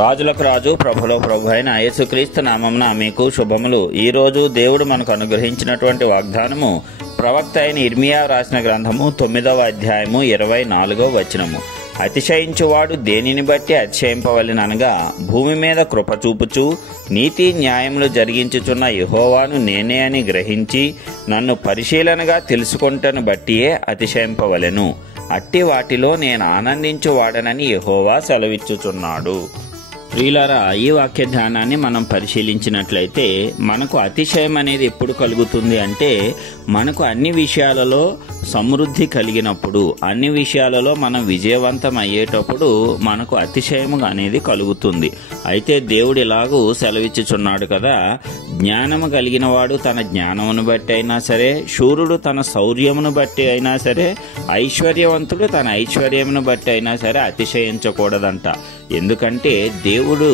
రాజులకు రాజు ప్రభులో ప్రభు అయిన యేసుక్రీస్తు నామమున మీకు శుభములు. ఈ రోజు దేవుడు మనకు అనుగ్రహించినటువంటి వాగ్దానము ప్రవక్త అయిన ఇర్మియా రాసిన గ్రంథము 9వ అధ్యాయము 24వ వచనము. అతిశయించువాడు దేనిని బట్టి అతిశయింపవలెననగా భూమి మీద కృప చూపుచు నీతి న్యాయములు జరిగించుచున్న యెహోవాను నేనే అని గ్రహించి నన్ను పరిశీలనగా తెలుసుకొనుటను బట్టియే అతిశయింపవలెను. అట్టి వాటిలో నేను ఆనందించువాడనని యెహోవా సెలవిచ్చుచున్నాడు. ప్రియులారా, ఈ వాక్య ధ్యానాన్ని మనం పరిశీలించినట్లయితే మనకు అతిశయం అనేది ఎప్పుడు కలుగుతుంది అంటే మనకు అన్ని విషయాలలో సమృద్ధి కలిగినప్పుడు, అన్ని విషయాలలో మనం విజయవంతం అయ్యేటప్పుడు మనకు అతిశయం అనేది కలుగుతుంది. అయితే దేవుడు ఇలాగూ సెలవిచ్చుచున్నాడు కదా, జ్ఞానము కలిగిన వాడు తన జ్ఞానమును బట్టి అయినా సరే, శూరుడు తన శౌర్యమును బట్టి అయినా సరే, ఐశ్వర్యవంతుడు తన ఐశ్వర్యమును బట్టి అయినా సరే అతిశయించకూడదంట. ఎందుకంటే దేవుడు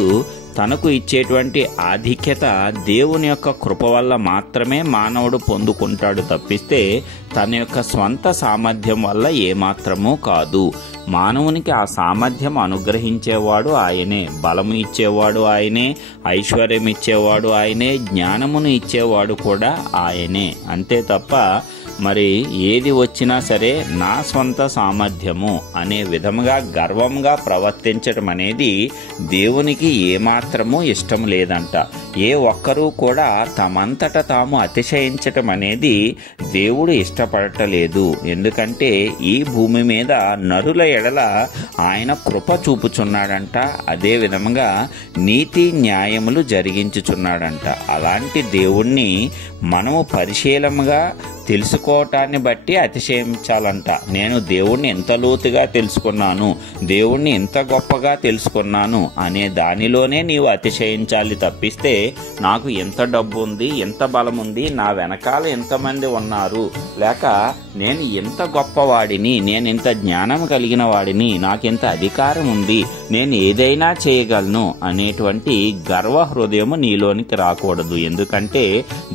తనకు ఇచ్చేటువంటి ఆధిక్యత దేవుని యొక్క కృప వల్ల మాత్రమే మానవుడు పొందుకుంటాడు తప్పిస్తే తన యొక్క స్వంత సామర్థ్యం వల్ల ఏమాత్రమూ కాదు. మానవునికి ఆ సామర్థ్యం అనుగ్రహించేవాడు ఆయనే, బలము ఇచ్చేవాడు ఆయనే, ఐశ్వర్యం ఇచ్చేవాడు ఆయనే, జ్ఞానమును ఇచ్చేవాడు కూడా ఆయనే. అంతే తప్ప మరి ఏది వచ్చినా సరే నా స్వంత సామర్థ్యము అనే విధముగా గర్వంగా ప్రవర్తించడం అనేది దేవునికి ఏమాత్రమూ ఇష్టం లేదంట. ఏ ఒక్కరూ కూడా తమంతట తాము అతిశయించటం అనేది దేవుడు ఇష్టపడటలేదు. ఎందుకంటే ఈ భూమి మీద నరుల ఎడల ఆయన కృప చూపుచున్నాడంట, అదే విధముగా నీతి న్యాయములు జరిగించుచున్నాడంట. అలాంటి దేవుణ్ణి మనము పరిశీలనగా తెలుసుకోవటాన్ని బట్టి అతిశయించాలంట. నేను దేవుణ్ణి ఎంత లోతుగా తెలుసుకున్నాను, దేవుణ్ణి ఎంత గొప్పగా తెలుసుకున్నాను అనే దానిలోనే నీవు అతిశయించాలి తప్పిస్తే నాకు ఎంత డబ్బు ఉంది, ఎంత బలం ఉంది, నా వెనకాల ఎంతమంది ఉన్నారు, లేక నేను ఎంత గొప్పవాడిని, నేను ఇంత జ్ఞానం కలిగిన వాడిని, నాకెంత అధికారం ఉంది, నేను ఏదైనా చేయగలను అనేటువంటి గర్వ హృదయము నీలోనికి రాకూడదు. ఎందుకంటే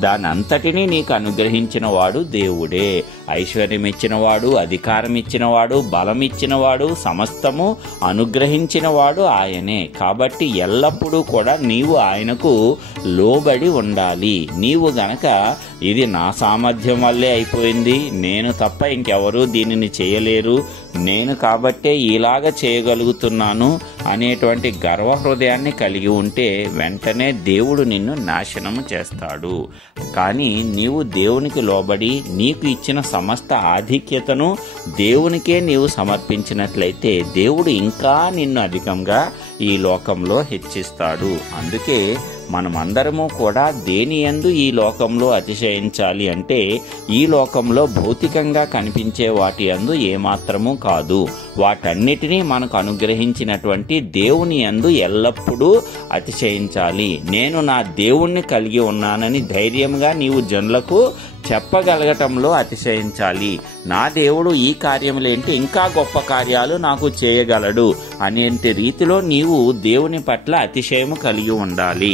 దాని అంతటినీ నీకు అనుగ్రహించిన వాడు దేవుడే. ఐశ్వర్యం ఇచ్చినవాడు, అధికారం ఇచ్చినవాడు, బలం ఇచ్చినవాడు, సమస్తము అనుగ్రహించినవాడు ఆయనే. కాబట్టి ఎల్లప్పుడూ కూడా నీవు ఆయనకు లోబడి ఉండాలి. నీవు గనక ఇది నా సామర్థ్యం వల్లే అయిపోయింది, నేను తప్ప ఇంకెవరూ దీనిని చేయలేరు, నేను కాబట్టే ఇలాగ చేయగలుగుతున్నాను అనేటువంటి గర్వ హృదయాన్ని కలిగి ఉంటే వెంటనే దేవుడు నిన్ను నాశనము చేస్తాడు. కానీ నీవు దేవునికి లోబడి నీకు ఇచ్చిన సమస్త ఆధిక్యతను దేవునికే నీవు సమర్పించినట్లయితే దేవుడు ఇంకా నిన్ను అధికంగా ఈ లోకంలో హెచ్చిస్తాడు. అందుకే మనమందరము కూడా దేని యందు ఈ లోకంలో అతిశయించాలి అంటే ఈ లోకంలో భౌతికంగా కనిపించే వాటి యందు ఏమాత్రము కాదు, వాటన్నిటినీ మనకు అనుగ్రహించినటువంటి దేవుని యందు ఎల్లప్పుడూ అతిశయించాలి. నేను నా దేవుణ్ణి కలిగి ఉన్నానని ధైర్యంగా నీవు జనులకు చెప్పగలగటంలో అతిశయించాలి. నా దేవుడు ఈ కార్యములేంటి, ఇంకా గొప్ప కార్యాలు నాకు చేయగలడు అనేంటి రీతిలో నీవు దేవుని పట్ల అతిశయము కలిగి ఉండాలి.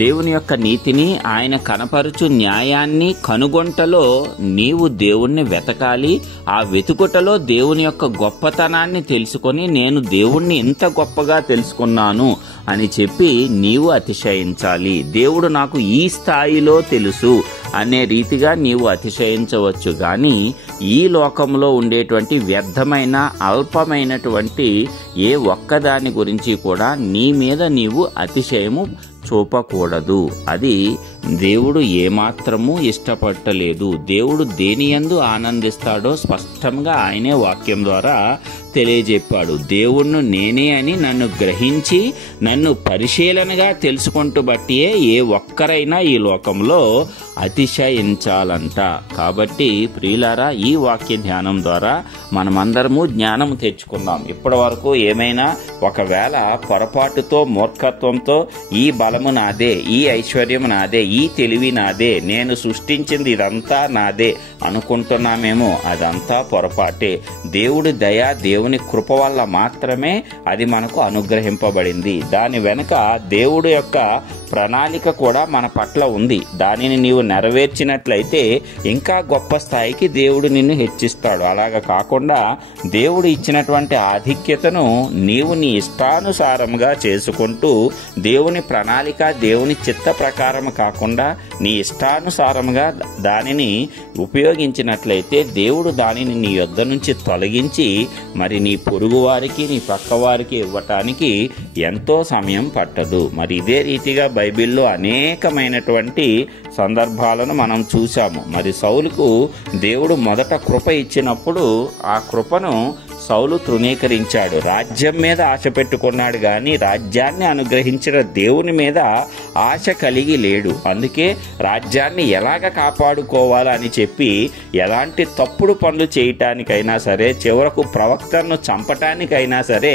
దేవుని యొక్క నీతిని, ఆయన కనపరుచు న్యాయాన్ని కనుగొంటలో నీవు దేవుణ్ణి వెతకాలి. ఆ వెతుకుటలో దేవుని యొక్క గొప్పతనాన్ని తెలుసుకొని నేను దేవుణ్ణి ఇంత గొప్పగా తెలుసుకున్నాను అని చెప్పి నీవు అతిశయించాలి. దేవుడు నాకు ఈ స్థాయిలో తెలుసు అనే రీతిగా నీవు అతిశయించవచ్చు. కానీ ఈ లోకంలో ఉండేటువంటి వ్యర్థమైన అల్పమైనటువంటి ఏ ఒక్కదాని గురించి కూడా నీ మీద నీవు అతిశయము చూపకూడదు. అది దేవుడు ఏమాత్రము ఇష్టపడలేదు. దేవుడు దేని యందు ఆనందిస్తాడో స్పష్టంగా ఆయనే వాక్యం ద్వారా తెలియజెప్పాడు. దేవుణ్ణి నేనే అని నన్ను గ్రహించి నన్ను పరిశీలనగా తెలుసుకుంటూ బట్టియే ఏ ఒక్కరైనా ఈ లోకంలో అతిశయించాలంట. కాబట్టి ప్రియులారా, ఈ వాక్య ధ్యానం ద్వారా మనమందరము జ్ఞానం తెచ్చుకుందాం. ఇప్పటి వరకు ఏమైనా ఒకవేళ పొరపాటుతో మూర్ఖత్వంతో ఈ బలము నాదే, ఈ ఐశ్వర్యము నాదే, ఈ తెలివి నాదే, నేను సృష్టించింది ఇదంతా నాదే అనుకుంటున్నామేమో, అదంతా పొరపాటే. దేవుడి దయ, దేవుని కృప వల్ల మాత్రమే అది మనకు అనుగ్రహింపబడింది. దాని వెనుక దేవుడి యొక్క ప్రణాళిక కూడా మన పట్ల ఉంది. దానిని నీవు నెరవేర్చినట్లయితే ఇంకా గొప్ప స్థాయికి దేవుడు నిన్ను హెచ్చిస్తాడు. అలాగా కాకుండా దేవుడు ఇచ్చినటువంటి ఆధిక్యతను నీవు నీ ఇష్టానుసారంగా చేసుకుంటూ దేవుని ప్రణాళిక, దేవుని చిత్త ప్రకారం కాకుండా నీ ఇష్టానుసారంగా దానిని ఉపయోగించినట్లయితే దేవుడు దానిని నీ యొద్ద నుంచి తొలగించి మరి నీ పొరుగు వారికి, నీ పక్క వారికి ఇవ్వటానికి ఎంతో సమయం పట్టదు. మరి ఇదే రీతిగా బైబిల్లో అనేకమైనటువంటి సందర్భాలను మనం చూశాము. మరి సౌలుకు దేవుడు మొదట కృప ఇచ్చినప్పుడు ఆ కృపను సౌలు తృణీకరించాడు. రాజ్యం మీద ఆశ పెట్టుకున్నాడు కానీ రాజ్యాన్ని అనుగ్రహించిన దేవుని మీద ఆశ కలిగి లేడు. అందుకే రాజ్యాన్ని ఎలాగ కాపాడుకోవాలని చెప్పి ఎలాంటి తప్పుడు పనులు చేయటానికైనా సరే, చివరకు ప్రవక్తను చంపటానికైనా సరే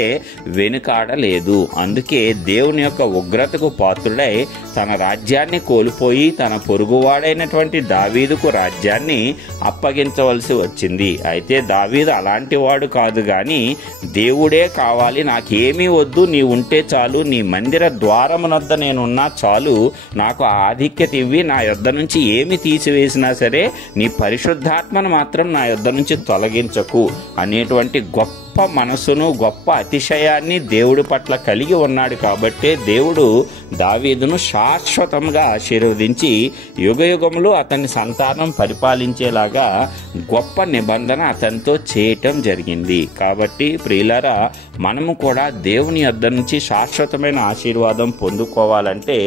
వెనుకాడలేదు. అందుకే దేవుని యొక్క ఉగ్రతకు పాత్రుడై తన రాజ్యాన్ని కోల్పోయి తన పొరుగువాడైనటువంటి దావీదుకు రాజ్యాన్ని అప్పగించవలసి వచ్చింది. అయితే దావీదు అలాంటి వాడు కాదు గాని దేవుడే కావాలి, నాకేమీ వద్దు, నీ ఉంటే చాలు, నీ మందిర ద్వారమునొద్ద నేనున్నా చాలు, నాకు ఆ ఆధిక్యత ఇవ్వి, నా యొద్ద నుంచి ఏమి తీసివేసినా సరే నీ పరిశుద్ధాత్మను మాత్రం నా యొద్ద నుంచి తొలగించకు అనేటువంటి గొప్ప మనసును, గొప్ప అతిశయాన్ని దేవుడి పట్ల కలిగి ఉన్నాడు. కాబట్టే దేవుడు దావీదును శాశ్వతంగా ఆశీర్వదించి యుగయుగములు అతని సంతానం పరిపాలించేలాగా గొప్ప నిబంధన అతనితో చేయటం జరిగింది. కాబట్టి ప్రియులారా, మనము కూడా దేవుని యొద్ద నుంచి శాశ్వతమైన ఆశీర్వాదం పొందుకోవాలంటే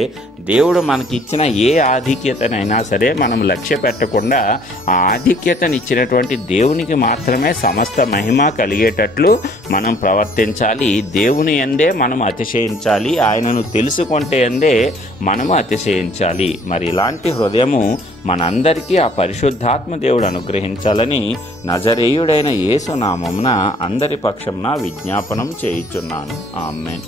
దేవుడు మనకిచ్చిన ఏ ఆధిక్యతనైనా సరే మనం లక్ష్య పెట్టకుండా ఆ ఆధిక్యతనిచ్చినటువంటి దేవునికి మాత్రమే సమస్త మహిమ కలిగేటట్లు మనం ప్రవర్తించాలి. దేవుని యందే మనం అతిశయించాలి, ఆయనను తెలుసుకుంటే యందే మనము అతిశయించాలి. మరి ఇలాంటి హృదయము మనందరికీ ఆ పరిశుద్ధాత్మ దేవుడు అనుగ్రహించాలని నజరేయుడైన యేసు నామమున అందరి పక్షమున విజ్ఞాపనం చేయుచున్నాను. ఆమేన్.